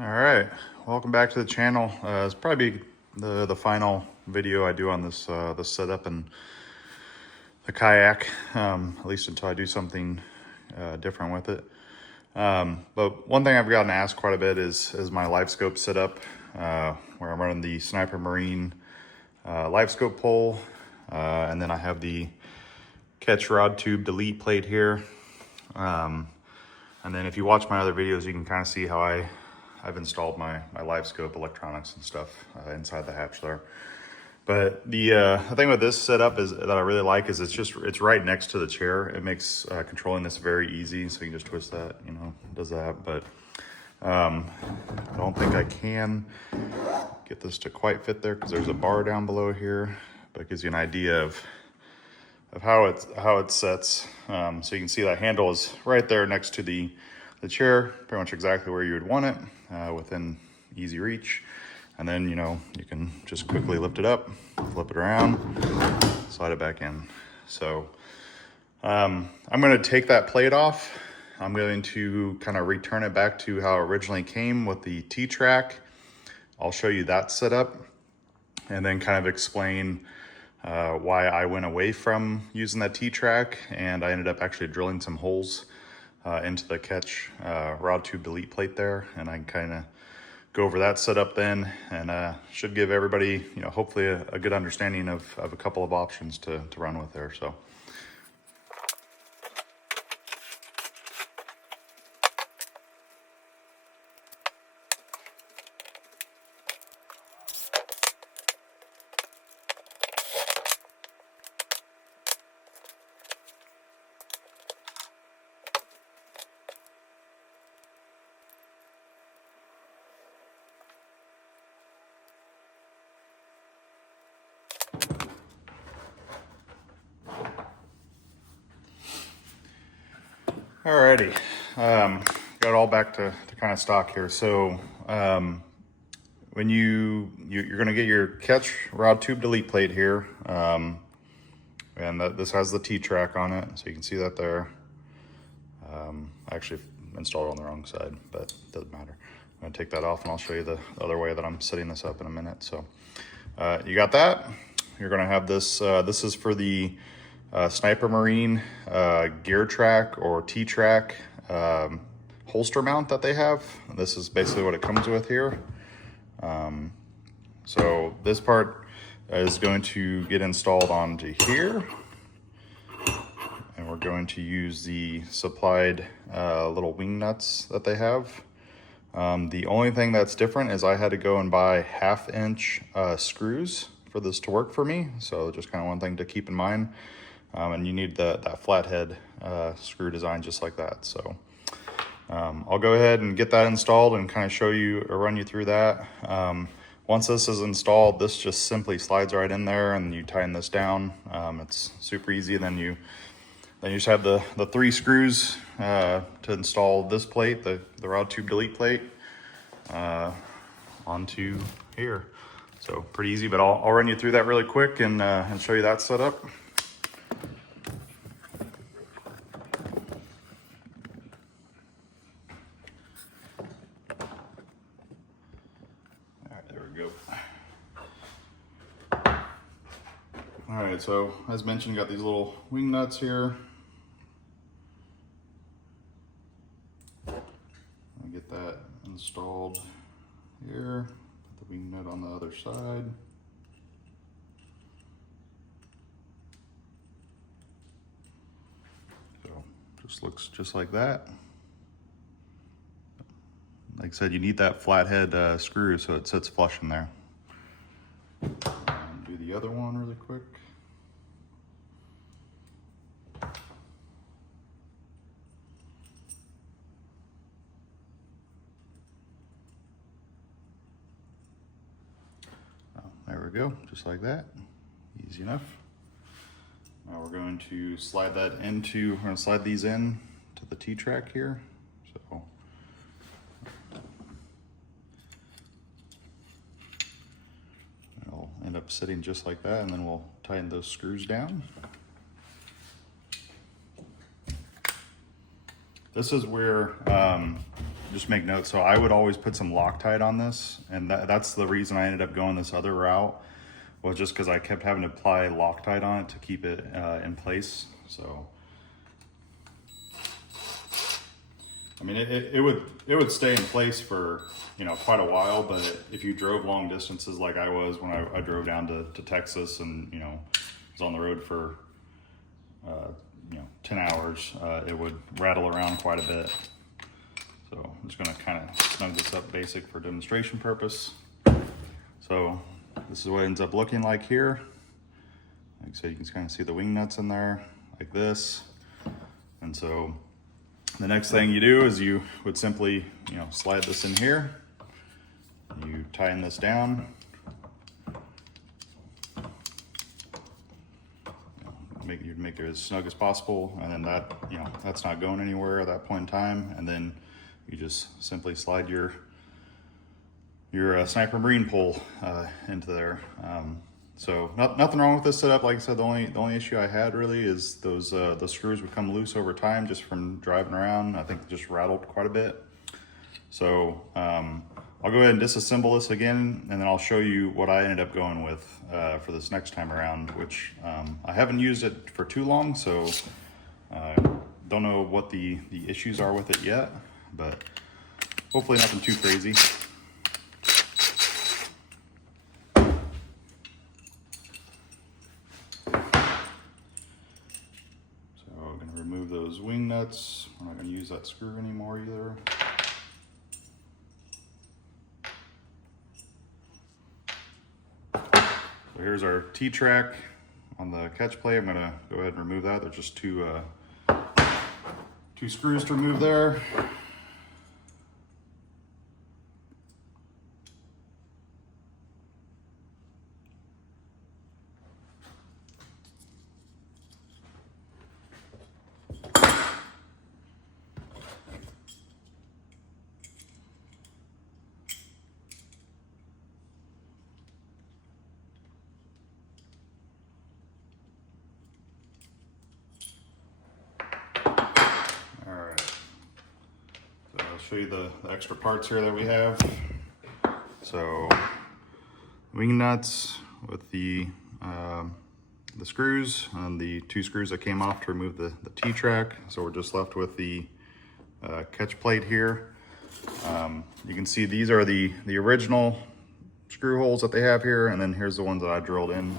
All right, welcome back to the channel. It's probably the final video I do on this the setup and the kayak, at least until I do something different with it. But one thing I've gotten asked quite a bit is my Livescope setup, where I'm running the Sniper Marine Livescope pole, and then I have the Ketch rod tube delete plate here. And then if you watch my other videos, you can kind of see how I've installed my Livescope electronics and stuff inside the hatch there. But the thing with this setup is that I really like is it's right next to the chair. It makes controlling this very easy. So you can just twist that, you know, does that. But I don't think I can get this to quite fit there because there's a bar down below here. But it gives you an idea of how it sets. So you can see that handle is right there next to the chair, pretty much exactly where you would want it, within easy reach. And then, you know, you can just quickly lift it up, flip it around, slide it back in. So I'm going to take that plate off. I'm going to kind of return it back to how it originally came with the T-track. I'll show you that setup and then kind of explain why I went away from using that T-track, and I ended up actually drilling some holes into the Ketch rod tube delete plate there, and I can kind of go over that setup then, and should give everybody, you know, hopefully a good understanding of a couple of options to run with there. So. Alrighty, got it all back to kind of stock here. So when you're going to get your Ketch rod tube delete plate here, and this has the T-track on it, so you can see that there. I actually installed it on the wrong side, but it doesn't matter. I'm going to take that off and I'll show you the other way that I'm setting this up in a minute. So you got that. You're going to have this. This is for the Sniper Marine gear track or T-track holster mount that they have. This is basically what it comes with here. So this part is going to get installed onto here, and we're going to use the supplied little wing nuts that they have. The only thing that's different is I had to go and buy 1/2-inch screws for this to work for me. So just kind of one thing to keep in mind. And you need that flathead screw design just like that. So I'll go ahead and get that installed and kind of show you or run you through that. Once this is installed, this just simply slides right in there, and you tighten this down. It's super easy. Then you just have the 3 screws to install this plate, the rod tube delete plate, onto here. So pretty easy, but I'll run you through that really quick and show you that setup. All right, so as mentioned, you got these little wing nuts here. I'll get that installed here. Put the wing nut on the other side. So just looks just like that. Like I said, you need that flathead screw so it sits flush in there. And do the other one really quick. There we go, just like that. Easy enough. Now we're going to slide that into, we're going to slide these in to the T-track here. So it'll end up sitting just like that, and then we'll tighten those screws down. This is where just make note. So I would always put some Loctite on this, and that's the reason I ended up going this other route, was just because I kept having to apply Loctite on it to keep it in place. So, I mean, it would stay in place for, you know, quite a while, but if you drove long distances like I was when I drove down to Texas and, you know, was on the road for, you know, 10 hours, it would rattle around quite a bit. So I'm just gonna kind of snug this up basic for demonstration purpose. So this is what it ends up looking like here. Like I said, you can kind of see the wing nuts in there like this. And so the next thing you do is you would simply, you know, slide this in here. You tighten this down. You'd make it as snug as possible, and then that, you know, that's not going anywhere at that point in time. And then you just simply slide your Sniper Marine pole into there. So nothing wrong with this setup. Like I said, the only issue I had really is those the screws would come loose over time just from driving around. I think it just rattled quite a bit. So I'll go ahead and disassemble this again, and then I'll show you what I ended up going with for this next time around, which I haven't used it for too long, so don't know what the issues are with it yet, but hopefully nothing too crazy. So I'm going to remove those wing nuts. I'm not going to use that screw anymore either. So here's our T-track on the Ketch plate. I'm gonna go ahead and remove that. There's just two screws to remove there. Show you the extra parts here that we have. So wing nuts with the screws and the two screws that came off to remove the T-track. So we're just left with the Ketch plate here. You can see these are the original screw holes that they have here, and then here's the ones that I drilled in.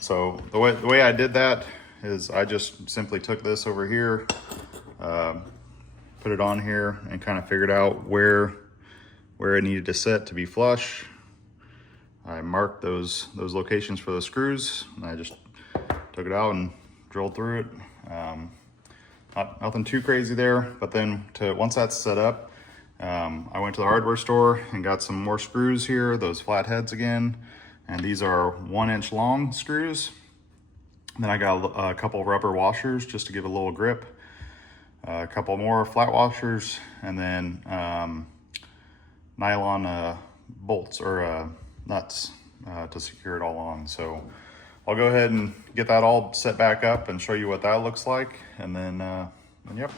So the way I did that is I just simply took this over here, put it on here, and kind of figured out where it needed to sit to be flush. I marked those locations for the screws, and I just took it out and drilled through it. Nothing too crazy there, but then once that's set up, I went to the hardware store and got some more screws here, those flat heads again, and these are 1 inch long screws. And then I got a couple rubber washers just to give it a little grip. A couple more flat washers, and then nylon bolts or nuts to secure it all on. So I'll go ahead and get that all set back up and show you what that looks like, and then yep.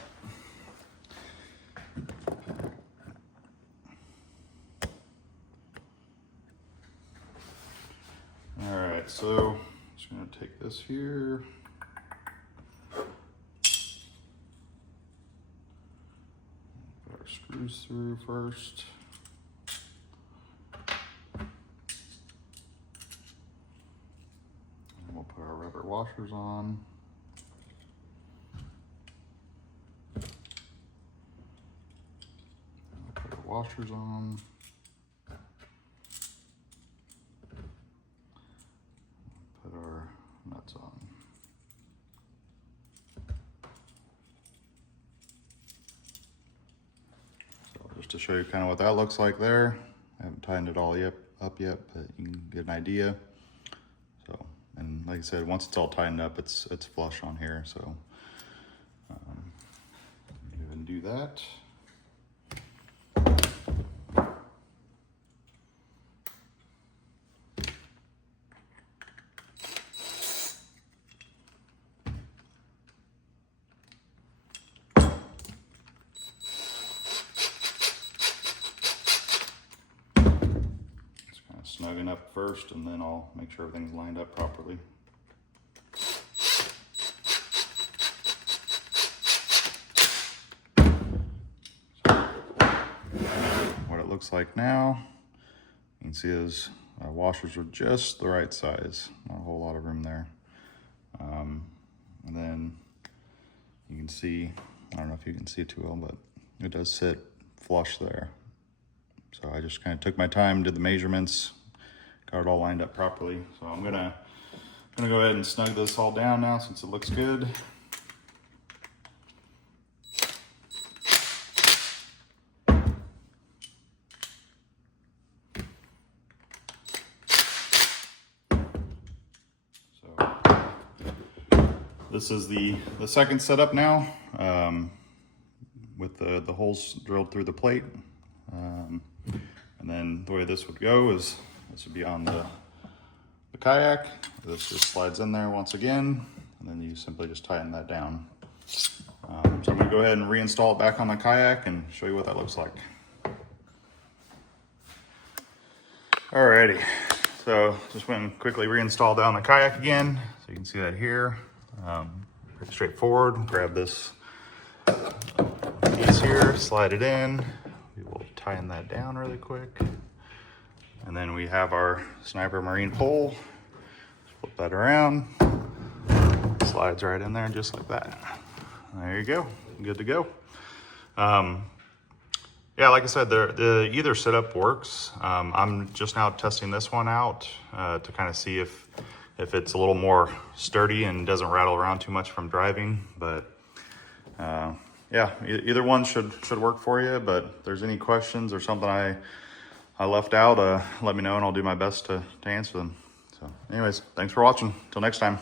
All right, so just gonna take this here. Screws through first. And we'll put our rubber washers on. We'll put our washers on. Put our nuts on. Just to show you kind of what that looks like there. I haven't tightened it all up yet, but you can get an idea. So, and like I said, once it's all tightened up, it's flush on here. So, go ahead and do that. snugging up first, and then I'll make sure everything's lined up properly. What it looks like now, you can see his washers are just the right size, not a whole lot of room there. And then you can see, I don't know if you can see it too well, but it does sit flush there. So I just kind of took my time, did the measurements, got it all lined up properly. So I'm gonna go ahead and snug this all down now since it looks good. This is the second setup now, with the holes drilled through the plate. And then the way this would go is this would be on the kayak. This just slides in there once again, and then you simply just tighten that down. So I'm gonna go ahead and reinstall it back on the kayak and show you what that looks like. Alrighty, so just went and quickly reinstalled down the kayak again. So you can see that here. Pretty straightforward. Grab this piece here, slide it in. We will tighten that down really quick. And then we have our Sniper Marine pole. Flip that around. Slides right in there just like that. There you go. Good to go. Yeah, like I said, the either setup works. I'm just now testing this one out to kind of see if it's a little more sturdy and doesn't rattle around too much from driving. But yeah, either one should work for you. But if there's any questions or something I left out, let me know and I'll do my best to answer them. So anyways, thanks for watching. Till next time.